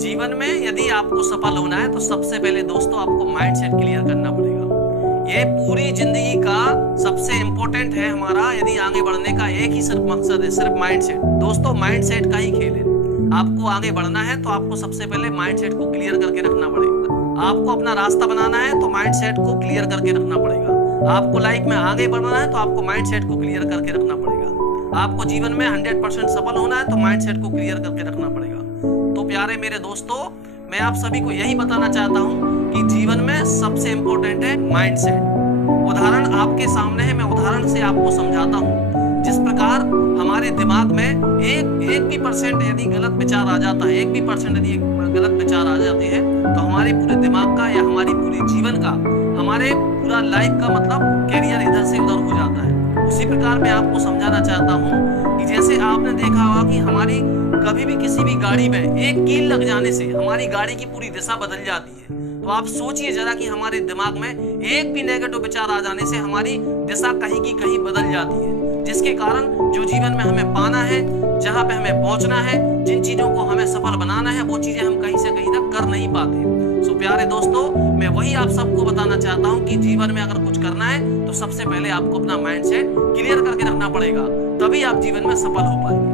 जीवन में यदि आपको सफल होना है तो सबसे पहले दोस्तों आपको माइंडसेट क्लियर करना पड़ेगा। ये पूरी जिंदगी का सबसे इंपॉर्टेंट है हमारा, यदि आगे बढ़ने का एक ही सिर्फ मकसद है, सिर्फ माइंडसेट। दोस्तों माइंडसेट का ही खेल है। आपको आगे बढ़ना है तो आपको सबसे पहले माइंडसेट को क्लियर करके रखना पड़ेगा। आपको अपना रास्ता बनाना है तो माइंडसेट को क्लियर करके रखना पड़ेगा। आपको लाइफ में आगे बढ़ना है तो आपको माइंडसेट को क्लियर करके रखना पड़ेगा। आपको जीवन में 100% सफल होना है तो माइंडसेट को क्लियर करके रखना पड़ेगा। तो प्यारे मेरे दोस्तों, मैं आप सभी को यही बताना चाहता हूं कि जीवन में सबसे इंपॉर्टेंट है माइंडसेट। उदाहरण आपके सामने है, मैं उदाहरण से आपको समझाता हूं। जिस प्रकार हमारे दिमाग में एक भी परसेंट यदि गलत विचार आ जाता है, 1% यदि गलत विचार आ जाते हैं तो हमारे पूरे दिमाग का या हमारी पूरे जीवन का, हमारे पूरा लाइफ का मतलब कैरियर इधर से उधर हो जाता है। उसी प्रकार मैं आपको समझाना चाहता हूं कि जैसे आपने देखा होगा कि हमारी कभी भी किसी भी गाड़ी में एक कील लग जाने से हमारी गाड़ी की पूरी दिशा बदल जाती है। तो आप सोचिए जरा कि हमारे दिमाग में एक भी नेगेटिव विचार आ जाने से हमारी दिशा कहीं की कहीं बदल जाती है, जिसके कारण जो जीवन में हमें पाना है, जहां पे हमें पहुंचना है, जिन चीजों को हमें सफल बनाना है, वो चीजें हम कहीं से कहीं तक कर नहीं पाते। सो प्यारे दोस्तों, मैं वही आप सबको बताना चाहता हूं कि जीवन में अगर कुछ करना है तो सबसे पहले आपको अपना माइंडसेट क्लियर करके रखना पड़ेगा, तभी आप जीवन में सफल हो पाएंगे।